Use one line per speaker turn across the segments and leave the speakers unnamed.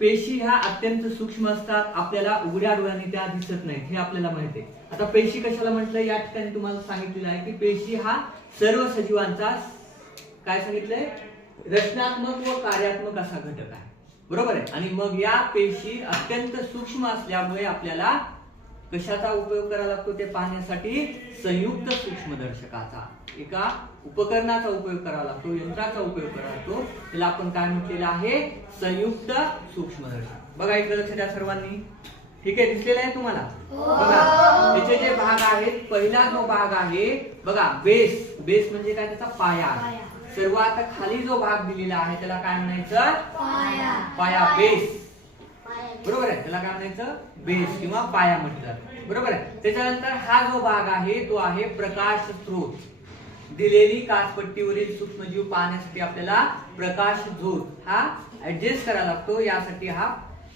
पेशी ह्या अत्यंत सूक्ष्म असतात आपल्याला उघड्या डोळ्यांनी त्या दिसत नाहीत हे आपल्याला माहिती आहे. आता पेशी कशाला म्हटलं? या ठिकाणी तुम्हाला सांगितलेलं आहे की पेशी हा सर्व सजीवांचा काय सांगितलंय? रचनात्मक व कार्यात्मक असा घटक आहे. बरोबर आहे? आणि मग या पेशी अत्यंत सूक्ष्म असल्यामुळे आपल्याला कशाचा उपयोग करावा लागतो ते पाहण्यासाठी संयुक्त सूक्ष्मदर्शकाचा. एका उपकरणाचा उपयोग करावा लागतो यंत्राचा उपयोग करावा लागतो. त्याला आपण काय म्हटलेलं आहे? संयुक्त सूक्ष्मदर्शक. बघा इकडे लक्ष द्या सर्वांनी. ठीक आहे दिसलेलं आहे तुम्हाला? बघा त्याचे जे भाग आहेत पहिला जो भाग आहे बघा बेस. बेस म्हणजे काय? त्याचा पाया. आहे. सर्वात खाली जो भाग दिलेला आहे त्याला काय म्हणायचं? पाया बेस. बरोबर आहे? त्याला काय म्हणायचं? बेस किंवा पाया म्हटलं. बरोबर आहे? त्याच्यानंतर हा जो भाग आहे तो आहे प्रकाश स्रोत. दिलेली काचपट्टीवरील सूक्ष्मजीव पाहण्यासाठी आपल्याला प्रकाश झोत हा ऍडजस्ट करावा लागतो. यासाठी हा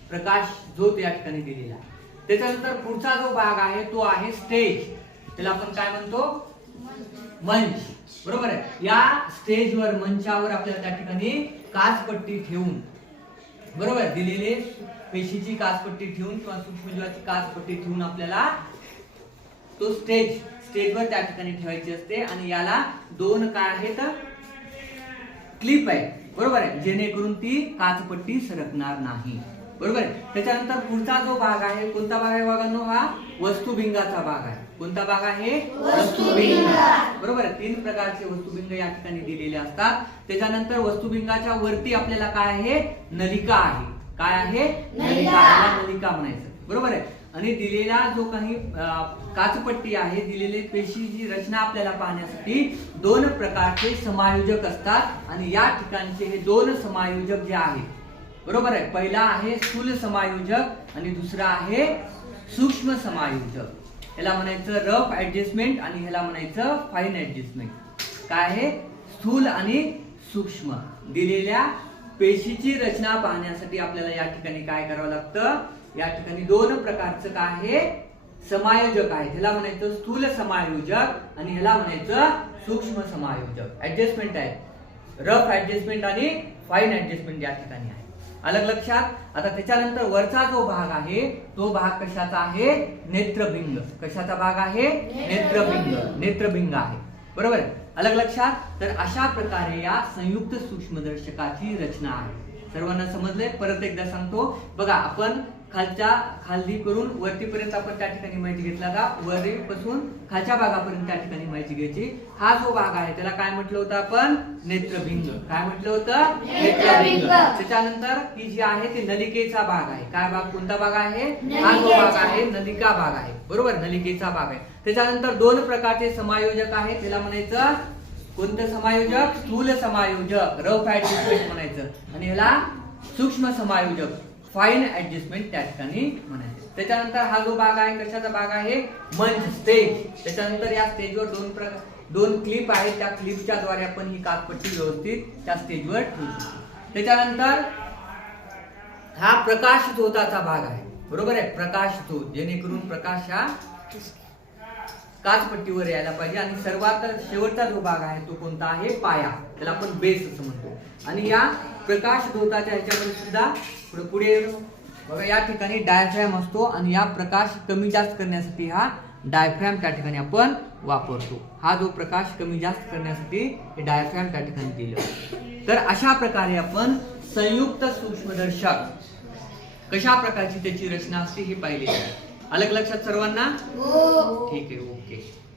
प्रकाश झोत या ठिकाणी दिलेला त्याच्यानंतर पुढचा जो भाग आहे तो आहे स्टेज त्याला आपण काय म्हणतो? मंच. बरोबर आहे? या स्टेजवर मंचावर आपल्याला त्या ठिकाणी काचपट्टी ठेवून बरोबर आहे? दिलेले पेशीची काचपट्टी ठेवून किंवा सूक्ष्मजीवाची काचपट्टी ठेवून आपल्याला तो स्टेज स्टेजवर त्या ठिकाणी ठेवायची असते. आणि याला दोन काय आहेत? क्लिप आहे. बरोबर आहे? जेणेकरून ती काचपट्टी सरकणार नाही. बरोबर आहे? त्याच्यानंतर पुढचा जो भाग आहे कोणता भाग आहे भागांनो हा? वस्तुबिंगाचा भाग आहे. कोणता भाग आहे? वस्तुबिंग. बरोबर आहे? तीन प्रकारचे वस्तुबिंग या ठिकाणी दिलेले असतात. त्याच्यानंतर वस्तुबिंगाच्या वरती आपल्याला काय आहे? नलिका आहे. काय आहे? नलिका. याला नलिका म्हणायचं. बरोबर आहे? आणि दिलेला जो काही काचपट्टी आहे दिलेली पेशीची रचना आपल्याला पाहण्यासाठी दोन प्रकारचे समायोजक असतात आणि या ठिकाणचे हे दोन समायोजक जे आहेत बरोबर आहे? पहिला आहे स्थूल समायोजक आणि दुसरा आहे सूक्ष्म समायोजक. याला म्हणायचं रफ ऍडजस्टमेंट आणि ह्याला म्हणायचं फाईन ऍडजस्टमेंट काय आहे? स्थूल आणि सूक्ष्म. दिलेल्या पेशीची रचना पाहण्यासाठी आपल्याला या ठिकाणी काय करावं लागतं? या ठिकाणी दोन प्रकारचं काय आहे? समायोजक आहे ह्याला म्हणायचं स्थूल समायोजक आणि ह्याला म्हणायचं सूक्ष्म समायोजक. ऍडजस्टमेंट आहे. रफ ऍडजस्टमेंट आणि फाईन ऍडजस्टमेंट या ठिकाणी आहे. अलग लक्षात? आता त्याच्यानंतर वरचा जो भाग आहे तो भाग कशाचा आहे? नेत्रबिंग. कशाचा भाग आहे? नेत्रबिंग. नेत्रबिंग. आहे. बरोबर? अलग लक्षात तर अशा प्रकारे या संयुक्त सूक्ष्मदर्शकाची रचना आहे. सर्वांना समजले? परत एकदा सांगतो. बघा आपण खालच्या खाली करून वरतीपर्यंत आपण त्या ठिकाणी माहिती घेतला का? वरीपासून खालच्या भागापर्यंत त्या ठिकाणी माहिती घ्यायची. हा जो भाग आहे त्याला काय म्हटलं होतं आपण? नेत्रबिंग काय म्हटलं होतं? नेत्रबिंग त्याच्यानंतर ही जी आहे ती नलिकेचा भाग आहे. काय भाग? कोणता भाग आहे? हा जो भाग आहे नलिका भाग आहे. बरोबर? नलिकेचा भाग आहे. त्याच्यानंतर दोन प्रकारचे समायोजक आहे त्याला म्हणायचं कोणतं समायोजक? स्थूल समायोजक. रफ ऍडजस्टमेंट म्हणायचं. आणि ह्याला सूक्ष्म समायोजक. फाईन ऍडजस्टमेंट त्या ठिकाणी म्हणायचं. त्याच्यानंतर हा जो भाग आहे कशाचा भाग आहे? मंच स्टेज त्याच्यानंतर या स्टेजवर दोन प्रकार दोन क्लिप आहेत. त्या क्लिपच्या द्वारे आपण ही कागपट्टी व्यवस्थित त्या स्टेजवर ठेवू शकतो. त्याच्यानंतर हा प्रकाश झोताचा भाग आहे. बरोबर आहे? प्रकाश झोत जेणेकरून प्रकाश हा काचपट्टीवर यायला पाहिजे. आणि सर्वात शेवटचा जो भाग आहे तो कोणता आहे? पाया. त्याला आपण बेस असं म्हणतो. आणि या प्रकाश धोताच्या ह्याच्यामध्ये सुद्धा पुढे पुढे बघा या ठिकाणी डायफ्रॅम असतो. आणि या प्रकाश कमी जास्त करण्यासाठी हा डायफ्रॅम त्या ठिकाणी आपण वापरतो. हा जो प्रकाश कमी जास्त करण्यासाठी डायफ्रॅम त्या ठिकाणी दिलं. तर अशा प्रकारे आपण संयुक्त सूक्ष्मदर्शक कशा प्रकारची त्याची रचना असते हे पाहिले अलग लक्षात सर्वांना? ठीक आहे ओके.